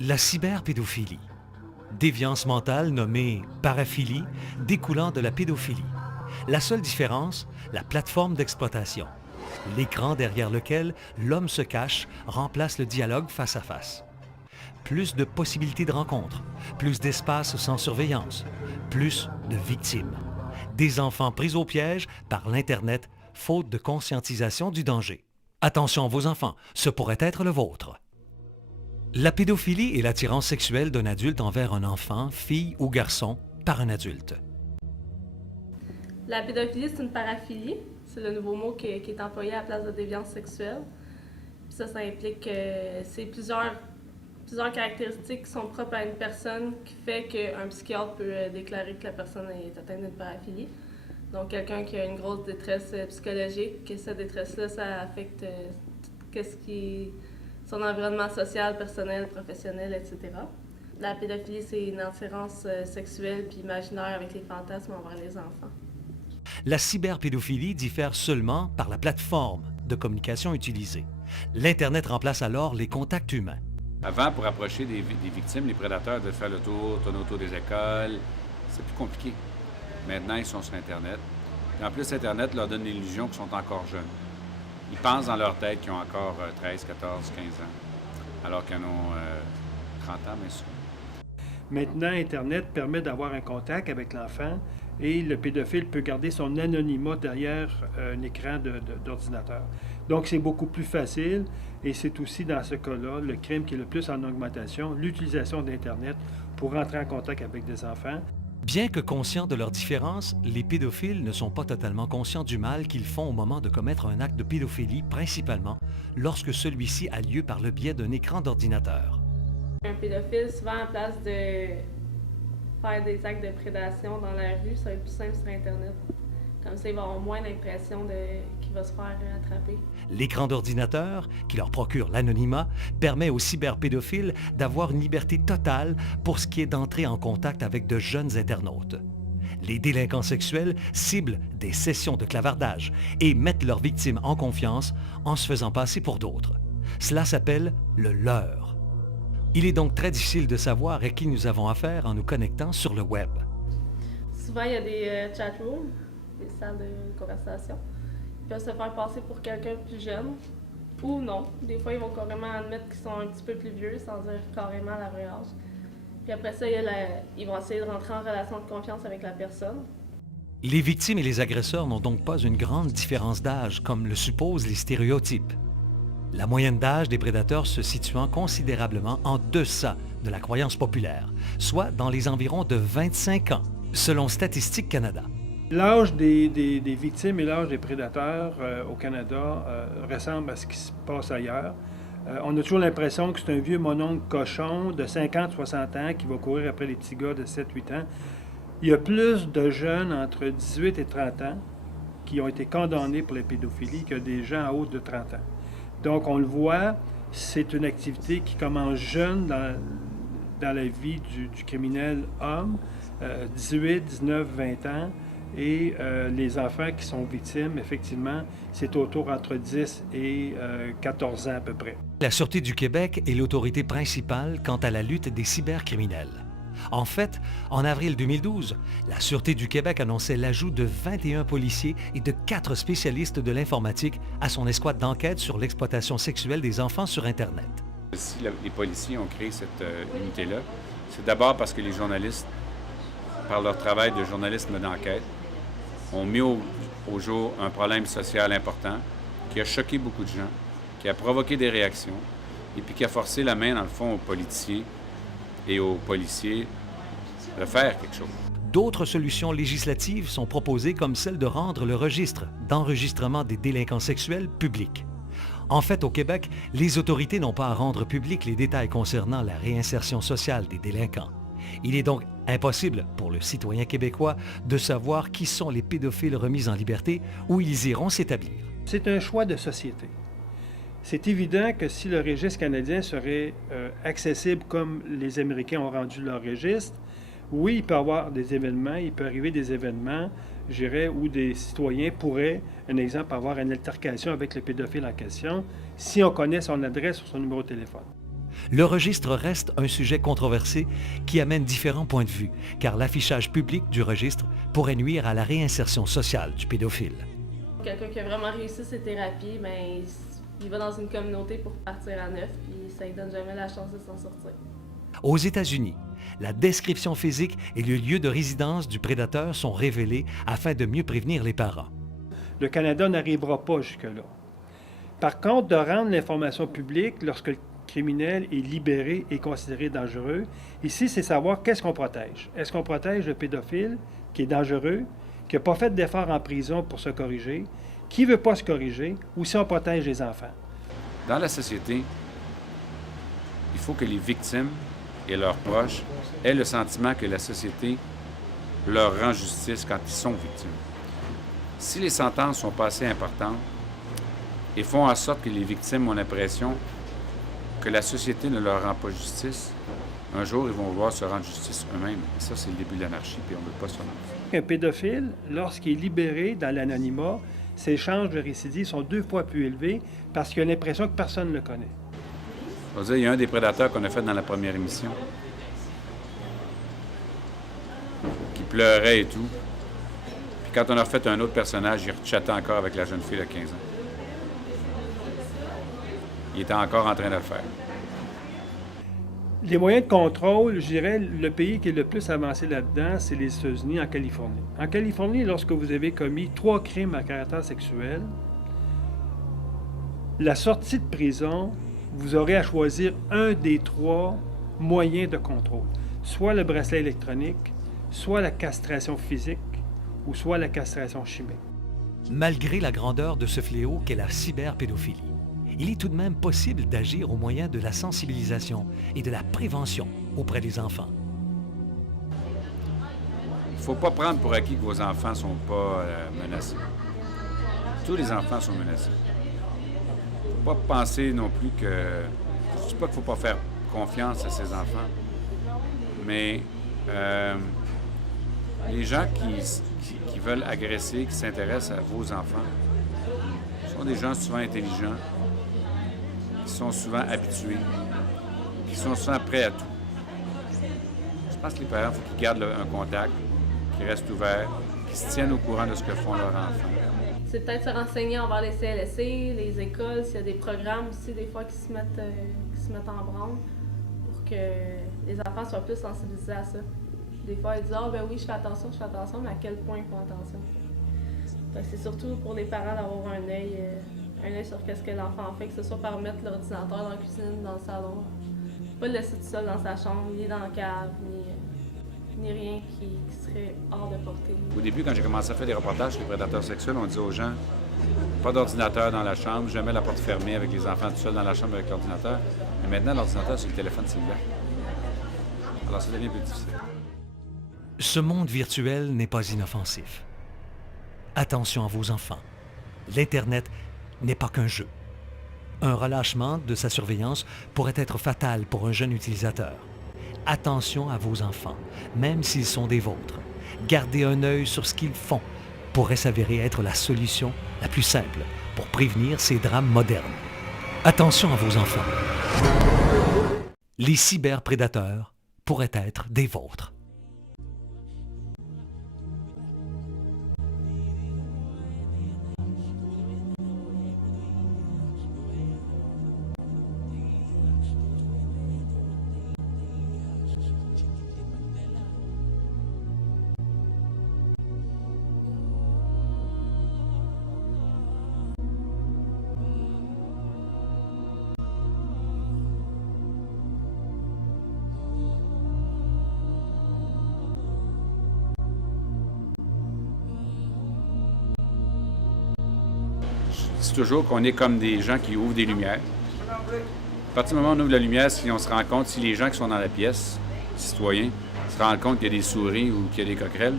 La cyberpédophilie. Déviance mentale nommée paraphilie découlant de la pédophilie. La seule différence, la plateforme d'exploitation. L'écran derrière lequel l'homme se cache remplace le dialogue face à face. Plus de possibilités de rencontres, plus d'espace sans surveillance, plus de victimes. Des enfants pris au piège par l'Internet, faute de conscientisation du danger. Attention vos enfants, ce pourrait être le vôtre. La pédophilie est l'attirance sexuelle d'un adulte envers un enfant, fille ou garçon, par un adulte. La pédophilie, c'est une paraphilie. C'est le nouveau mot qui est employé à la place de déviance sexuelle. Puis ça implique que c'est plusieurs caractéristiques qui sont propres à une personne qui fait qu'un psychiatre peut déclarer que la personne est atteinte d'une paraphilie. Donc, quelqu'un qui a une grosse détresse psychologique, que cette détresse-là, ça affecte qu'est-ce qui est son environnement social, personnel, professionnel, etc. La pédophilie, c'est une attirance sexuelle puis imaginaire avec les fantasmes envers les enfants. La cyberpédophilie diffère seulement par la plateforme de communication utilisée. L'Internet remplace alors les contacts humains. Avant, pour approcher des victimes, les prédateurs devaient faire le tour, tourner autour des écoles. C'est plus compliqué. Maintenant, ils sont sur Internet. Et en plus, Internet leur donne l'illusion qu'ils sont encore jeunes. Ils pensent dans leur tête qu'ils ont encore 13, 14, 15 ans, alors qu'ils en ont 30 ans, mais sûr. Maintenant, Internet permet d'avoir un contact avec l'enfant et le pédophile peut garder son anonymat derrière un écran d'ordinateur. Donc, c'est beaucoup plus facile et c'est aussi dans ce cas-là le crime qui est le plus en augmentation, l'utilisation d'Internet pour entrer en contact avec des enfants. Bien que conscients de leurs différences, les pédophiles ne sont pas totalement conscients du mal qu'ils font au moment de commettre un acte de pédophilie, principalement lorsque celui-ci a lieu par le biais d'un écran d'ordinateur. Un pédophile, souvent, en place de faire des actes de prédation dans la rue, ça va être plus simple sur Internet. Comme ça, il va avoir moins l'impression qu'il va se faire attraper. L'écran d'ordinateur, qui leur procure l'anonymat, permet aux cyberpédophiles d'avoir une liberté totale pour ce qui est d'entrer en contact avec de jeunes internautes. Les délinquants sexuels ciblent des sessions de clavardage et mettent leurs victimes en confiance en se faisant passer pour d'autres. Cela s'appelle le leurre. Il est donc très difficile de savoir à qui nous avons affaire en nous connectant sur le web. Souvent, il y a des chat rooms, des salles de conversation. Ils peuvent se faire passer pour quelqu'un de plus jeune ou non. Des fois, ils vont carrément admettre qu'ils sont un petit peu plus vieux sans dire carrément la vraie âge. Puis après ça, ils vont essayer de rentrer en relation de confiance avec la personne. Les victimes et les agresseurs n'ont donc pas une grande différence d'âge, comme le supposent les stéréotypes. La moyenne d'âge des prédateurs se situant considérablement en deçà de la croyance populaire, soit dans les environs de 25 ans, selon Statistique Canada. L'âge des victimes et l'âge des prédateurs au Canada ressemble à ce qui se passe ailleurs. On a toujours l'impression que c'est un vieux mononcle cochon de 50-60 ans qui va courir après les petits gars de 7-8 ans. Il y a plus de jeunes entre 18 et 30 ans qui ont été condamnés pour la pédophilie que des gens à haut de 30 ans. Donc, on le voit, c'est une activité qui commence jeune dans la vie du criminel homme, 18, 19, 20 ans. Et les enfants qui sont victimes, effectivement, c'est autour entre 10 et 14 ans à peu près. La Sûreté du Québec est l'autorité principale quant à la lutte des cybercriminels. En fait, en avril 2012, la Sûreté du Québec annonçait l'ajout de 21 policiers et de 4 spécialistes de l'informatique à son escouade d'enquête sur l'exploitation sexuelle des enfants sur Internet. Si les policiers ont créé cette unité-là, c'est d'abord parce que les journalistes, par leur travail de journalisme d'enquête, ont mis au jour un problème social important qui a choqué beaucoup de gens, qui a provoqué des réactions et puis qui a forcé la main, dans le fond, aux politiciers et aux policiers de faire quelque chose. D'autres solutions législatives sont proposées comme celle de rendre le registre d'enregistrement des délinquants sexuels public. En fait, au Québec, les autorités n'ont pas à rendre publics les détails concernant la réinsertion sociale des délinquants. Il est donc impossible pour le citoyen québécois de savoir qui sont les pédophiles remis en liberté où ils iront s'établir. C'est un choix de société. C'est évident que si le registre canadien serait accessible comme les Américains ont rendu leur registre, oui, il peut y avoir des événements, il peut arriver des événements, je dirais, où des citoyens pourraient, un exemple, avoir une altercation avec le pédophile en question si on connaît son adresse ou son numéro de téléphone. Le registre reste un sujet controversé qui amène différents points de vue, car l'affichage public du registre pourrait nuire à la réinsertion sociale du pédophile. Quelqu'un qui a vraiment réussi ses thérapies, ben, il va dans une communauté pour partir à neuf, puis ça ne lui donne jamais la chance de s'en sortir. Aux États-Unis, la description physique et le lieu de résidence du prédateur sont révélés afin de mieux prévenir les parents. Le Canada n'arrivera pas jusque-là. Par contre, de rendre l'information publique lorsque le criminel est libéré et considéré dangereux, ici, c'est savoir qu'est-ce qu'on protège. Est-ce qu'on protège le pédophile qui est dangereux, qui n'a pas fait d'efforts en prison pour se corriger, qui ne veut pas se corriger, ou si on protège les enfants? Dans la société, il faut que les victimes et leurs proches aient le sentiment que la société leur rend justice quand ils sont victimes. Si les sentences sont pas assez importantes et font en sorte que les victimes ont l'impression que la société ne leur rend pas justice, un jour, ils vont vouloir se rendre justice eux-mêmes. Et ça, c'est le début de l'anarchie, puis on ne veut pas ça non plus. Un pédophile, lorsqu'il est libéré dans l'anonymat, ses chances de récidive sont 2 fois plus élevées parce qu'il a l'impression que personne ne le connaît. On va dire, il y a un des prédateurs qu'on a fait dans la première émission qui pleurait et tout. Puis quand on a refait un autre personnage, il rechattait encore avec la jeune fille de 15 ans. Il était encore en train de le faire. Les moyens de contrôle, je dirais, le pays qui est le plus avancé là-dedans, c'est les États-Unis, en Californie. En Californie, lorsque vous avez commis 3 crimes à caractère sexuel, la sortie de prison, vous aurez à choisir un des 3 moyens de contrôle. Soit le bracelet électronique, soit la castration physique, ou soit la castration chimique. Malgré la grandeur de ce fléau qu'est la cyberpédophilie, il est tout de même possible d'agir au moyen de la sensibilisation et de la prévention auprès des enfants. Il ne faut pas prendre pour acquis que vos enfants ne sont pas menacés. Tous les enfants sont menacés. Il ne faut pas penser non plus que... Je ne dis pas qu'il ne faut pas faire confiance à ses enfants, mais les gens qui veulent agresser, qui s'intéressent à vos enfants, sont des gens souvent intelligents, qui sont souvent habitués, qui sont souvent prêts à tout. Je pense que les parents, il faut qu'ils gardent un contact, qu'ils restent ouverts, qu'ils se tiennent au courant de ce que font leurs enfants. C'est peut-être se renseigner envers les CLSC, les écoles, s'il y a des programmes aussi, des fois, qui se mettent en branle pour que les enfants soient plus sensibilisés à ça. Des fois, ils disent « Ah, ben oui, je fais attention, mais à quel point ils font attention? » C'est surtout pour les parents d'avoir un œil sur ce que l'enfant fait, que ce soit par mettre l'ordinateur dans la cuisine, dans le salon. Pas le laisser tout seul dans sa chambre, ni dans le cave, ni rien qui serait hors de portée. Au début, quand j'ai commencé à faire des reportages sur les prédateurs sexuels, on disait aux gens pas d'ordinateur dans la chambre, jamais la porte fermée avec les enfants tout seuls dans la chambre avec l'ordinateur. Mais maintenant, l'ordinateur, c'est le téléphone cellulaire. Alors, ça devient plus difficile. Ce monde virtuel n'est pas inoffensif. Attention à vos enfants. L'Internet n'est pas qu'un jeu. Un relâchement de sa surveillance pourrait être fatal pour un jeune utilisateur. Attention à vos enfants, même s'ils sont des vôtres. Gardez un œil sur ce qu'ils font pourrait s'avérer être la solution la plus simple pour prévenir ces drames modernes. Attention à vos enfants. Les cyberprédateurs pourraient être des vôtres. C'est toujours qu'on est comme des gens qui ouvrent des lumières. À partir du moment où on ouvre la lumière, si on se rend compte, si les gens qui sont dans la pièce, les citoyens, se rendent compte qu'il y a des souris ou qu'il y a des coquerelles,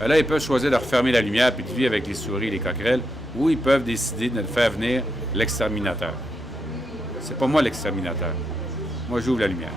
là, ils peuvent choisir de refermer la lumière puis de vivre avec les souris et les coquerelles, ou ils peuvent décider de faire venir l'exterminateur. C'est pas moi l'exterminateur. Moi, j'ouvre la lumière.